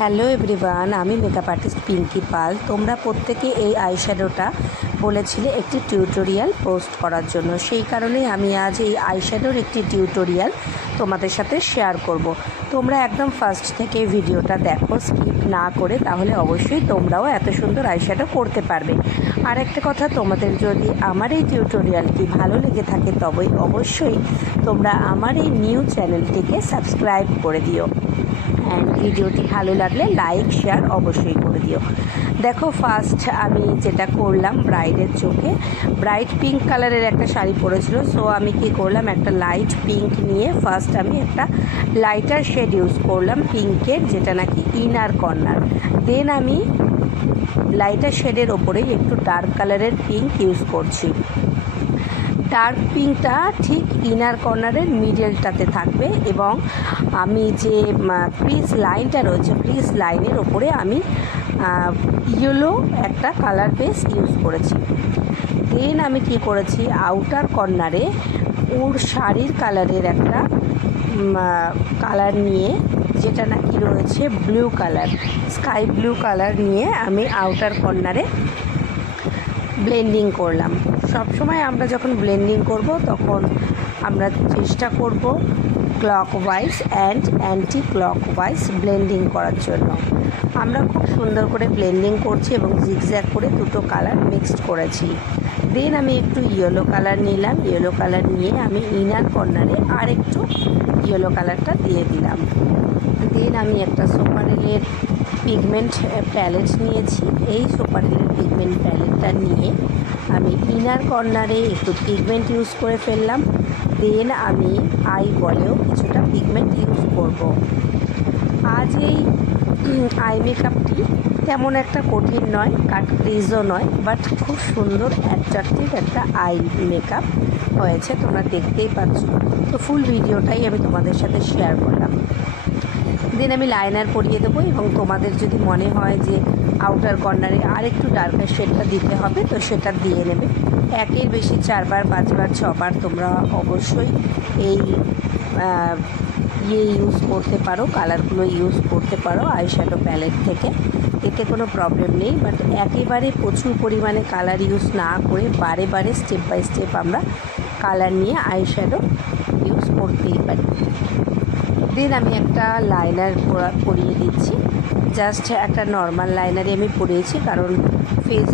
Hello everyone আমি makeup artist Pinky Pal তোমরা প্রত্যেকে এই আইশ্যাডোটা বলেছিলে একটি টিউটোরিয়াল পোস্ট করার জন্য। সেই কারণেই আমি আজ এই আইশ্যাডোর একটি টিউটোরিয়াল তোমাদের সাথে শেয়ার করব। তোমরা একদম ফার্স্ট থেকে ভিডিওটা দেখো স্কিপ না করে তাহলে অবশ্যই তোমরাও এত সুন্দর আইশ্যাডো করতে পারবে। আর একটা কথা, তোমাদের যদি আমার এই টিউটোরিয়ালটি ভালো লেগে থাকে তবেই অবশ্যই তোমরা আমার এই নিউ চ্যানেলটিকে সাবস্ক্রাইব করে দিও। অ্যান্ড ভিডিওটি ভালো লাগলে লাইক শেয়ার অবশ্যই করে দিও। দেখো ফার্স্ট আমি যেটা করলাম ব্রাইডের চোখে ব্রাইট পিঙ্ক কালারের একটা শাড়ি পরেছিল সো আমি কি করলাম একটা লাইট পিঙ্ক নিয়ে ফার্স্ট আমি একটা লাইটার শেড ইউজ করলাম পিঙ্কের যেটা নাকি ইনার কর্নার দেন আমি লাইটার শেডের ওপরেই একটু ডার্ক কালারের পিঙ্ক ইউজ করছি। ডার্ক পিঙ্কটা ঠিক ইনার কর্নারের মিডলটাতে থাকবে এবং আমি যে ক্রিজ লাইনটা রয়েছে ক্রিজ লাইনের ওপরে আমি ইয়েলো একটা কালার বেস ইউজ করেছি। দেন আমি কি করেছি? আউটার কর্নারে ওর শাড়ির কালারের একটা কালার নিয়ে, যেটা নাকি রয়েছে blue colour sky blue colour নিয়ে আমি আউটার কর্নারে ব্লেন্ডিং করলাম। সব সময় আমরা যখন ব্লেন্ডিং করব, তখন আমরা চেষ্টা করব clockwise and anticlockwise blending করার জন্য। আমরা খুব সুন্দর করে ব্লেন্ডিং করছি এবং জিগজ্যাগ করে দুটো কালার মিক্সড করেছি। দেন আমি একটু ইয়েলো কালার নিলাম। ইয়েলো কালার নিয়ে আমি ইনার কর্নারে আর একটু ইয়েলো কালারটা দিয়ে দিলাম। দেন আমি একটা সোপারেলের পিগমেন্ট প্যালেট নিয়েছি। এই সোপারেলের পিগমেন্ট প্যালেটটা নিয়ে আমি ইনার কর্নারে একটু পিগমেন্ট ইউজ করে ফেললাম। দেন আমি আই বলেও কিছুটা পিগমেন্ট ইউজ করব। আজ এই আই মেকআপটি তেমন একটা কঠিন নয় কাট ক্রিজও নয় বাট খুব সুন্দর অ্যাট্রাকটিভ একটা আই মেকআপ হয়েছে, তোমরা দেখতেই পাচ্ছ। তো ফুল ভিডিওটাই আমি তোমাদের সাথে শেয়ার করলাম। দেন আমি লাইনার পরিয়ে দেবো এবং তোমাদের যদি মনে হয় যে আউটার কর্নারে আর একটু ডার্কার শেডটা দিতে হবে, তো সেটা দিয়ে নেবে। একের বেশি চারবার, পাঁচবার, ছবার তোমরা অবশ্যই এই ইয়ে ইউজ করতে পারো কালারগুলো ইউজ করতে পারো আইশ্যাডো প্যালেট থেকে। এতে কোনো প্রবলেম নেই বাট একেবারে প্রচুর পরিমাণে কালার ইউজ না করে বারে বারে স্টেপ বাই স্টেপ আমরা কালার নিয়ে আইশ্যাডো ইউজ করতেই পারি। দেন আমি একটা লাইনার পরিয়ে দিচ্ছি। জাস্ট একটা নর্মাল লাইনারে আমি পরিয়েছি কারণ ফেস